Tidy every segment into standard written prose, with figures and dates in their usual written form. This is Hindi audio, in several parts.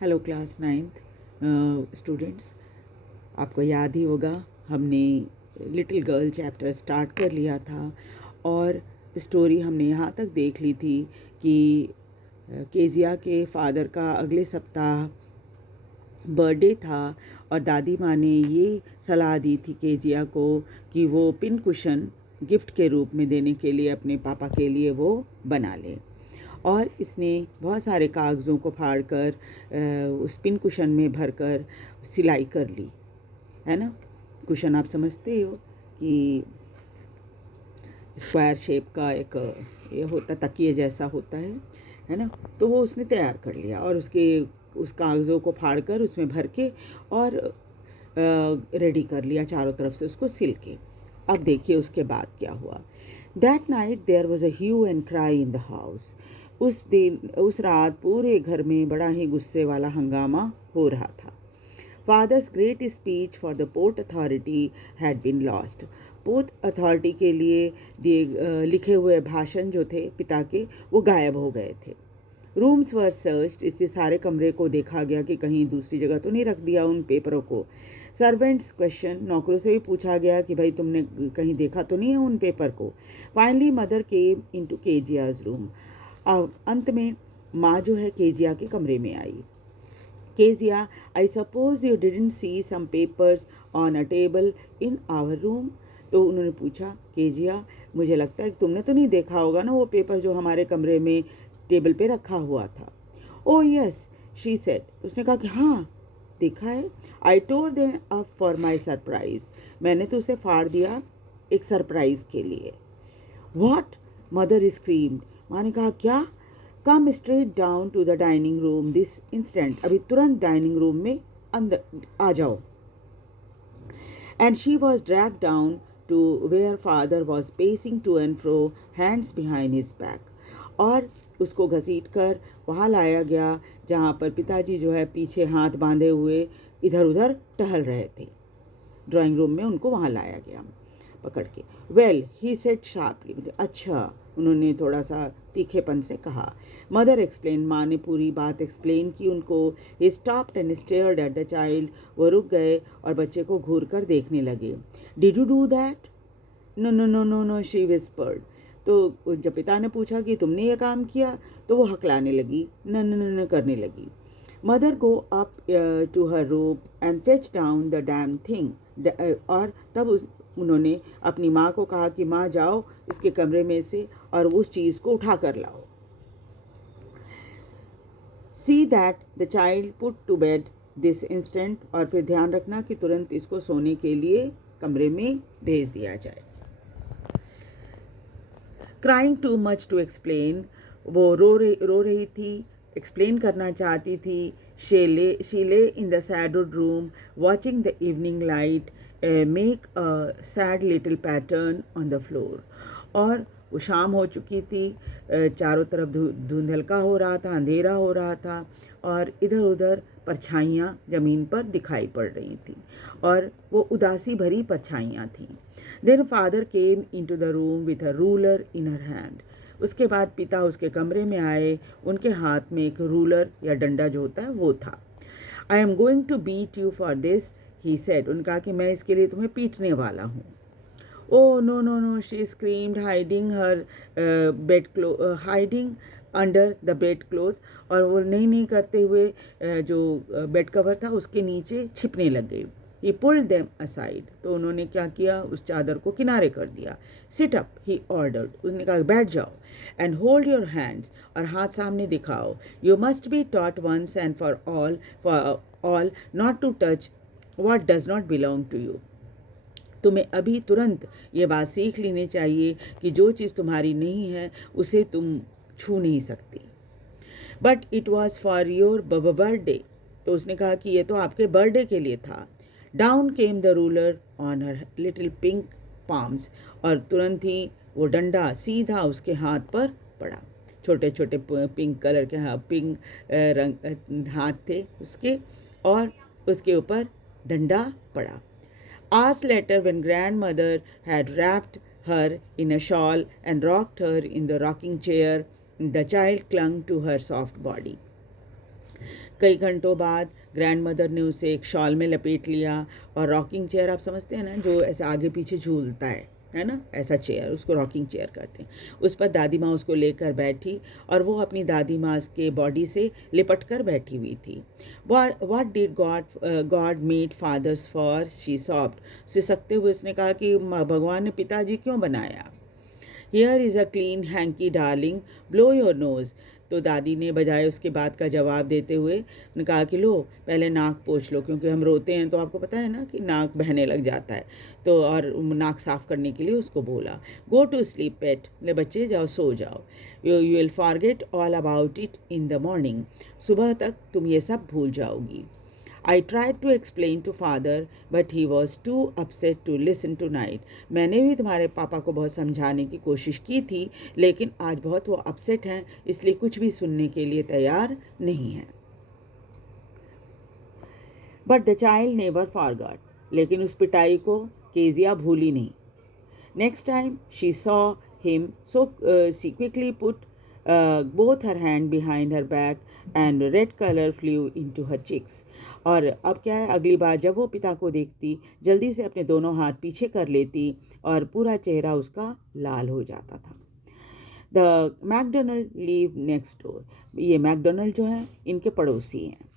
हेलो क्लास नाइन्थ स्टूडेंट्स, आपको याद ही होगा हमने लिटिल गर्ल चैप्टर स्टार्ट कर लिया था और स्टोरी हमने यहाँ तक देख ली थी कि केजिया के फादर का अगले सप्ताह बर्थडे था और दादी माँ ने ये सलाह दी थी केजिया को कि वो पिन कुशन गिफ्ट के रूप में देने के लिए अपने पापा के लिए वो बना ले। और इसने बहुत सारे कागज़ों को फाड़कर उस पिन कुशन में भरकर सिलाई कर ली, है ना। कुशन आप समझते हो कि स्क्वायर शेप का एक ये होता, तकिए जैसा होता है ना। तो वो उसने तैयार कर लिया और उस कागज़ों को फाड़कर उसमें भर के और रेडी कर लिया चारों तरफ से उसको सिल के। अब देखिए उसके बाद क्या हुआ। That night there was a hue and cry in the house. उस रात पूरे घर में बड़ा ही गुस्से वाला हंगामा हो रहा था। Father's great speech for the port authority had been lost. Port authority के लिए लिखे हुए भाषण जो थे पिता के, वो गायब हो गए थे। रूम्स वर सर्च्ड, इससे सारे कमरे को देखा गया कि कहीं दूसरी जगह तो नहीं रख दिया उन पेपरों को। सर्वेंट्स क्वेश्चन, नौकरों से भी पूछा गया कि भाई तुमने कहीं देखा तो नहीं है उन पेपर को। Finally mother came into Kezia's room. अंत में माँ जो है केजिया के कमरे में आई। Kezia, I suppose you didn't see some papers on a table in our room. तो उन्होंने पूछा, केजिया मुझे लगता है कि तुमने तो नहीं देखा होगा ना वो पेपर जो हमारे कमरे में टेबल पे रखा हुआ था। ओ यस, शी सेड, उसने कहा कि हाँ देखा है। I tore them up for my surprise, मैंने तो उसे फाड़ दिया एक सरप्राइज के लिए। व्हाट, मदर स्क्रीम्ड, माँ ने कहा क्या। Come straight down to the dining room this instant, अभी तुरंत डाइनिंग रूम में अंदर आ जाओ। And she was dragged down to where father was pacing to and fro, hands behind his back. और उसको घसीट कर वहाँ लाया गया जहाँ पर पिताजी जो है पीछे हाथ बांधे हुए इधर उधर टहल रहे थे। ड्राइंग रूम में उनको वहाँ लाया गया पकड़ के। वेल, ही सेड शार्पली, अच्छा, उन्होंने थोड़ा सा तीखेपन से कहा। मदर एक्सप्लेन, माँ ने पूरी बात एक्सप्लेन की उनको। He stopped and stared at the child, वो रुक गए और बच्चे को घूर कर देखने लगे। Did you do that? No no no no no, she whispered. तो जब पिता ने पूछा कि तुमने ये काम किया तो वो हकलाने लगी, न न न न करने लगी। Mother go up to her room and fetch down the damn thing. और तब उन्होंने अपनी माँ को कहा कि माँ जाओ इसके कमरे में से और उस चीज़ को उठा कर लाओ। See that the child put to bed this instant, और फिर ध्यान रखना कि तुरंत इसको सोने के लिए कमरे में भेज दिया जाए। Crying too much to explain, वो रो रही थी, एक्सप्लेन करना चाहती थी। She lay in the shadowed room watching the evening light make a sad little pattern on the floor. और वो शाम हो चुकी थी, चारों तरफ धुंधलका हो रहा था, अंधेरा हो रहा था और इधर उधर परछाइयाँ ज़मीन पर दिखाई पड़ रही थी और वो उदासी भरी परछाइयाँ थीं। Then father came into the room with a ruler in her hand. उसके बाद पिता उसके कमरे में आए, उनके हाथ में एक रूलर या डंडा जो होता है वो था। I am going to beat you for this, he said, उनका कि मैं इसके लिए तुम्हें पीटने वाला हूँ। Oh no no no, she screamed, hiding her hiding under the bed cloth. और वो नहीं करते हुए जो बेड कवर था उसके नीचे छिपने लग गई। ही पुल्ड देम असाइड, तो उन्होंने क्या किया, उस चादर को किनारे कर दिया। सिट अप, ही ऑर्डर्ड, उसने कहा बैठ जाओ। एंड होल्ड योर हैंड्स, और हाथ सामने दिखाओ। You must be taught once and for all not to touch what does not belong to you. तुम्हें अभी तुरंत ये बात सीख लेनी चाहिए कि जो चीज़ तुम्हारी नहीं है उसे तुम छू नहीं सकती। But it was for your birthday, तो उसने कहा कि ये तो आपके बर्थडे के लिए था। Down came the ruler on her little pink palms, और तुरंत ही वो डंडा सीधा उसके हाथ पर पड़ा। छोटे छोटे पिंक कलर के पिंक रंग हाथ थे उसके, और उसके ऊपर डंडा पड़ा। Hours later, when grandmother had wrapped her in a shawl and rocked her in the rocking chair, the child clung to her soft body. कई घंटों बाद ग्रैंडमदर ने उसे एक शॉल में लपेट लिया और रॉकिंग चेयर, आप समझते हैं ना, जो ऐसे आगे पीछे झूलता है ना, ऐसा चेयर, उसको रॉकिंग चेयर कहते हैं, उस पर दादी माँ उसको लेकर बैठी और वो अपनी दादी माँ के बॉडी से लिपट कर बैठी हुई थी। What did God made fathers for? She sobbed. सिसकते हुए उसने कहा कि भगवान ने पिताजी क्यों बनाया? Here is a clean hanky darling, blow your nose. तो दादी ने बजाय उसके बात का जवाब देते हुए ने कहा कि लो पहले नाक पोंछ लो, क्योंकि हम रोते हैं तो आपको पता है ना कि नाक बहने लग जाता है, तो और नाक साफ करने के लिए उसको बोला। गो टू स्लीप पेट, ले बच्चे जाओ सो जाओ, you will forget all about it in the morning, सुबह तक तुम ये सब भूल जाओगी। I tried to explain to father, but he was too upset to listen tonight. मैंने भी तुम्हारे पापा को बहुत समझाने की कोशिश की थी, लेकिन आज बहुत वो अपसेट हैं, इसलिए कुछ भी सुनने के लिए तैयार नहीं हैं। But the child never forgot. लेकिन उस पिटाई को केजिया भूली नहीं। Next time she saw him, she quickly put both her hand behind her back and red color flew into her cheeks. और अब क्या है, अगली बार जब वो पिता को देखती जल्दी से अपने दोनों हाथ पीछे कर लेती और पूरा चेहरा उसका लाल हो जाता था। The McDonald leave next door, ये मैकडोनल्ड जो हैं इनके पड़ोसी हैं।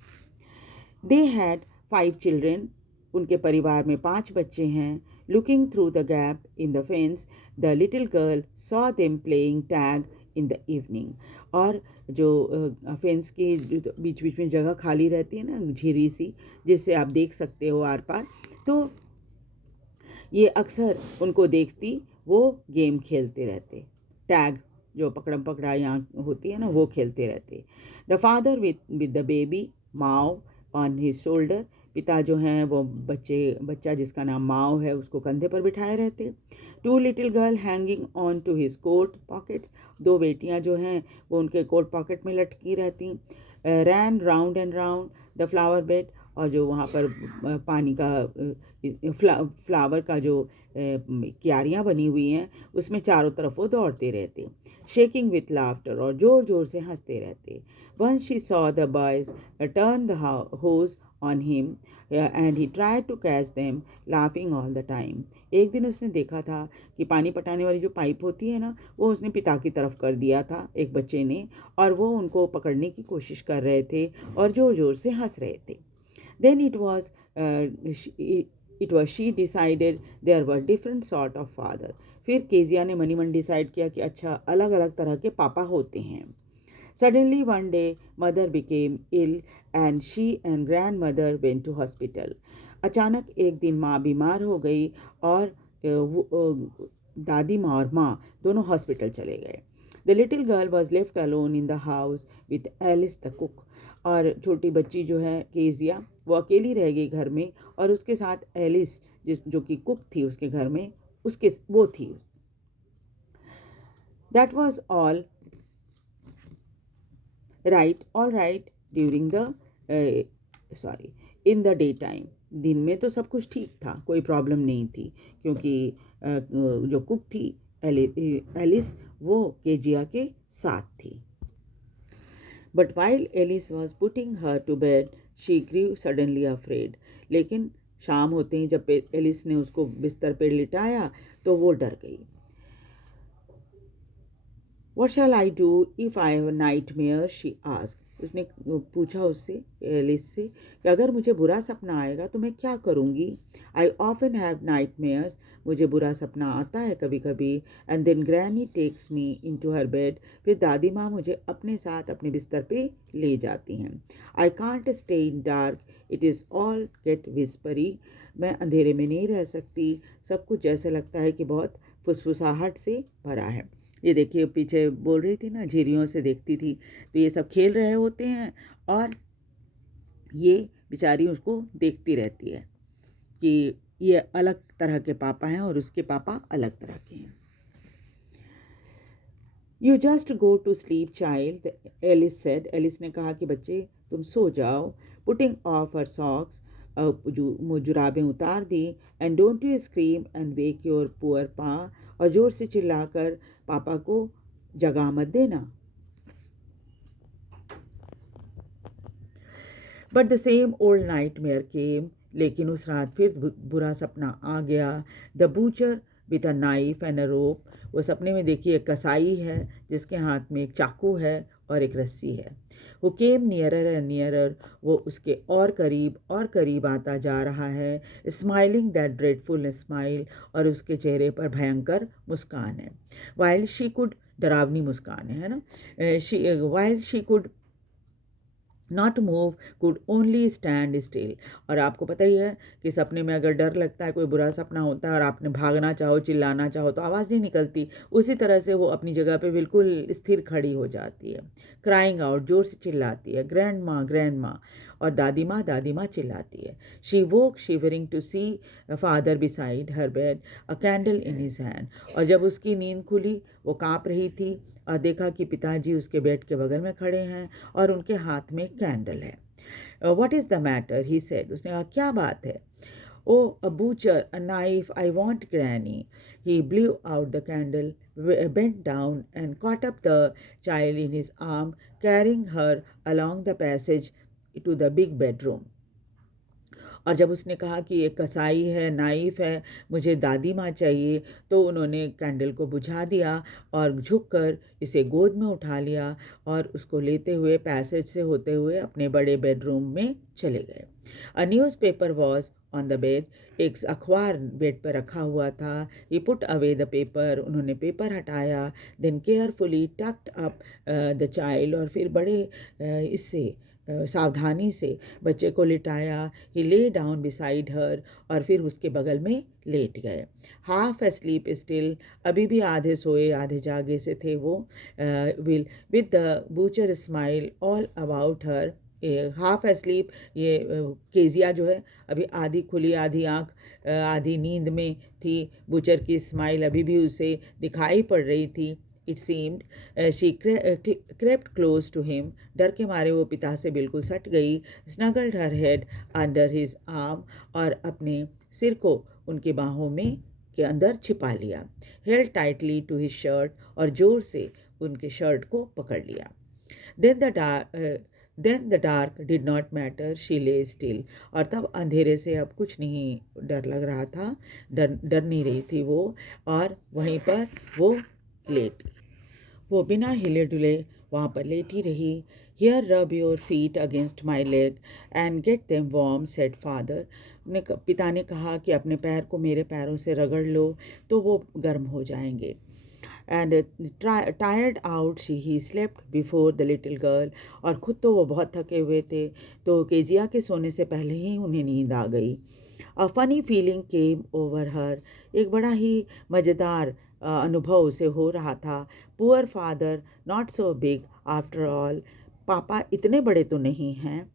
दे हैड 5 चिल्ड्रेन, उनके परिवार में 5 बच्चे हैं। Looking through the gap in the fence the little girl saw them playing tag in the evening. और जो फेंस की बीच बीच में जगह खाली रहती है ना, झिरी सी, जिससे आप देख सकते हो आर पार, तो ये अक्सर उनको देखती वो गेम खेलते रहते, टैग जो पकड़म पकड़ा यहाँ होती है ना, वो खेलते रहते। The father with the baby Mao on his shoulder, पिता जो हैं वो बच्चा जिसका नाम माओ है उसको कंधे पर बिठाए रहते। 2 little girl hanging on to his coat pockets, 2 बेटियां जो हैं वो उनके कोट पॉकेट में लटकी रहती। Ran round and round the flower bed, और जो वहाँ पर पानी का फ्लावर का जो क्यारियाँ बनी हुई हैं उसमें चारों तरफ वो दौड़ते रहते, शेकिंग विथ लाफ्टर, और ज़ोर ज़ोर से हंसते रहते। Once she saw the boys turn the hose on him and he tried to catch them laughing all the time. एक दिन उसने देखा था कि पानी पटाने वाली जो पाइप होती है ना, वो उसने पिता की तरफ कर दिया था एक बच्चे ने, और वो उनको पकड़ने की कोशिश कर रहे थे और ज़ोर ज़ोर से हंस रहे थे। Then it was she decided there were different sort of father. फिर केजिया ने मनी मन डिसाइड किया कि अच्छा अलग अलग तरह के पापा होते हैं। Suddenly one day mother became ill and she and grandmother went to hospital. अचानक एक दिन माँ बीमार हो गई और दादी माँ और माँ दोनों हॉस्पिटल चले गए। The little girl was left alone in the house with Alice the cook. और छोटी बच्ची जो है केजिया वो अकेली रह गई घर में, और उसके साथ एलिस जो कि कुक थी उसके घर में, उसके वो थी। That was all right during the in the daytime. दिन में तो सब कुछ ठीक था, कोई प्रॉब्लम नहीं थी, क्योंकि जो कुक थी एलिस वो केजिया के साथ थी। But while Alice was putting her to bed, she grew suddenly afraid. लेकिन शाम होते ही जब एलिस ने उसको बिस्तर पर लिटाया तो वो डर गई। What shall I do if I have a nightmare? She asked. उसने पूछा उससे, एलिस से, कि अगर मुझे बुरा सपना आएगा तो मैं क्या करूँगी? I often have nightmares. मुझे बुरा सपना आता है कभी कभी। And then Granny takes me into her bed. फिर दादी माँ मुझे अपने साथ अपने बिस्तर पे ले जाती हैं। I can't stay in dark. It is all get whispery. मैं अंधेरे में नहीं रह सकती, सब कुछ जैसे लगता है कि बहुत फुसफुसाहट से भरा है। ये देखिए पीछे बोल रही थी ना, झिरियों से देखती थी, तो ये सब खेल रहे होते हैं और ये बेचारी उसको देखती रहती है कि ये अलग तरह के पापा हैं और उसके पापा अलग तरह के हैं। You just go to sleep child, Alice said. Alice ने कहा कि बच्चे तुम सो जाओ। पुटिंग ऑफ हर सॉक्स, जुराबें उतार दी। And don't you scream and wake your poor pa, और ज़ोर से चिल्लाकर पापा को जगा मत देना। But the same old nightmare came, लेकिन उस रात फिर बुरा सपना आ गया। The butcher with a knife and a rope, वो सपने में देखिए एक कसाई है जिसके हाथ में एक चाकू है और एक रस्सी है। वो केम नियरर एंड नियरर, वो उसके और करीब आता जा रहा है। स्माइलिंग दैट ड्रेडफुल स्माइल, और उसके चेहरे पर भयंकर मुस्कान है। वाइल शी कुड, डरावनी मुस्कान है ना। While she could not move, could only stand still. और आपको पता ही है कि सपने में अगर डर लगता है, कोई बुरा सपना होता है और आपने भागना चाहो, चिल्लाना चाहो तो आवाज़ नहीं निकलती, उसी तरह से वो अपनी जगह पे बिल्कुल स्थिर खड़ी हो जाती है। क्राइंग आउट, जोर से चिल्लाती है, ग्रैंड माँ, और दादी माँ चिल्लाती है। She woke shivering to see father beside her bed, a candle in his hand. और जब उसकी नींद खुली, वो काँप रही थी और देखा कि पिताजी उसके बेड के बगल में खड़े हैं और उनके हाथ में कैंडल है। What is the matter, he said, उसने कहा क्या बात है। Oh a butcher, a knife, I want granny. He blew out the candle, bent down and caught up the child in his arm, carrying her along the passage to the big bedroom. और जब उसने कहा कि एक कसाई है, नाइफ है, मुझे दादी माँ चाहिए, तो उन्होंने कैंडल को बुझा दिया और झुककर इसे गोद में उठा लिया और उसको लेते हुए पैसेज से होते हुए अपने बड़े बेडरूम में चले गए। A newspaper was on the bed, एक अखबार बेड पर रखा हुआ था। He put away the paper, उन्होंने पेपर हटाया। Then carefully tucked up the child, और फिर बड़े इससे सावधानी से बच्चे को लिटाया। ही ले डाउन बिसाइड हर, और फिर उसके बगल में लेट गए। हाफ एस्लीप स्टिल, अभी भी आधे सोए आधे जागे से थे वो। Will with the butcher smile all about her, half asleep, ये केजिया जो है अभी आधी खुली आधी आँख आधी नींद में थी। बूचर की स्माइल अभी भी उसे दिखाई पड़ रही थी। It seemed she crept close to him, डर के मारे वो पिता से बिल्कुल सट गई। Snuggled her head under his arm, और अपने सिर को उनकी बाहों में के अंदर छिपा लिया। Held tightly to his shirt, और जोर से उनके शर्ट को पकड़ लिया। Then the dark did not matter, she lay still, और तब अंधेरे से अब कुछ नहीं डर लग रहा था, डर नहीं रही थी वो, और वहीं पर वो लेट, वो बिना हिले डुले वहाँ पर लेटी रही। Here rub your feet against my leg and get them warm, said father. पिता ने कहा कि अपने पैर को मेरे पैरों से रगड़ लो तो वो गर्म हो जाएंगे। And tired out he slept before the little girl, और ख़ुद तो वो बहुत थके हुए थे, तो केजिया के सोने से पहले ही उन्हें नींद आ गई। A funny feeling came over her, एक बड़ा ही मज़ेदार अनुभव उसे हो रहा था। Poor father, not so big after all, पापा इतने बड़े तो नहीं हैं।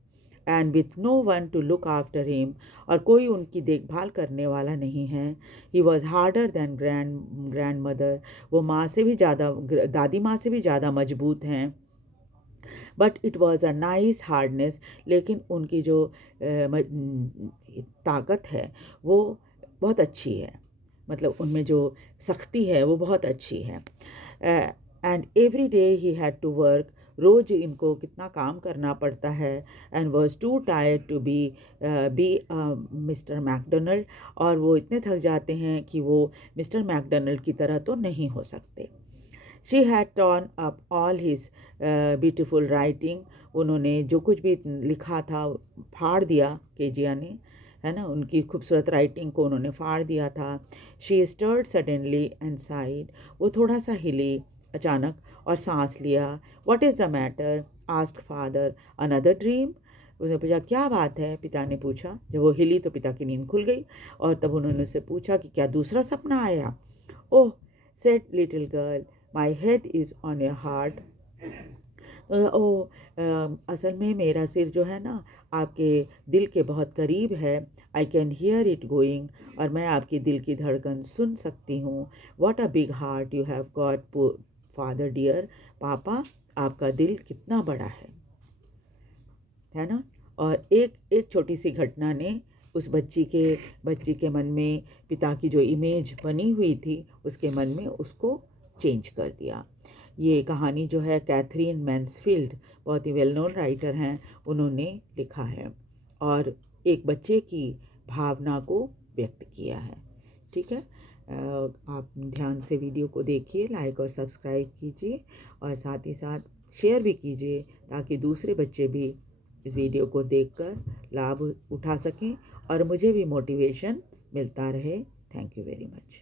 And with no one to look after him, और कोई उनकी देखभाल करने वाला नहीं है। He was harder than grandmother, वो माँ से भी ज़्यादा, दादी माँ से भी ज़्यादा मजबूत हैं। But it was a nice hardness, लेकिन उनकी जो ताकत है वो बहुत अच्छी है, मतलब उनमें जो सख्ती है वो बहुत अच्छी है। And every day he had to work, रोज़ इनको कितना काम करना पड़ता है। And was too tired to be mister McDonald, और वो इतने थक जाते हैं कि वो मिस्टर मैकडोनल्ड की तरह तो नहीं हो सकते। She had torn up all his beautiful writing, उन्होंने जो कुछ भी लिखा था फाड़ दिया केजिया ने, है ना, उनकी खूबसूरत राइटिंग को उन्होंने फाड़ दिया था। She stirred suddenly and sighed, वो थोड़ा सा हिली अचानक और सांस लिया। What is the matter, asked father, another dream. उसने पूछा क्या बात है, पिता ने पूछा। जब वो हिली तो पिता की नींद खुल गई, और तब उन्होंने उससे पूछा कि क्या दूसरा सपना आया। Oh, said little girl, my head is on your heart. असल में मेरा सिर जो है ना आपके दिल के बहुत करीब है। I can hear it going, और मैं आपकी दिल की धड़कन सुन सकती हूँ। What a big heart you have got father dear, पापा आपका दिल कितना बड़ा है ना। और एक छोटी सी घटना ने उस बच्ची के मन में पिता की जो इमेज बनी हुई थी उसके मन में उसको चेंज कर दिया। ये कहानी जो है कैथरीन मैन्सफील्ड, बहुत ही वेल नोन राइटर हैं, उन्होंने लिखा है और एक बच्चे की भावना को व्यक्त किया है। ठीक है, आप ध्यान से वीडियो को देखिए, लाइक और सब्सक्राइब कीजिए और साथ ही साथ शेयर भी कीजिए ताकि दूसरे बच्चे भी इस वीडियो को देखकर लाभ उठा सकें और मुझे भी मोटिवेशन मिलता रहे। Thank you very much.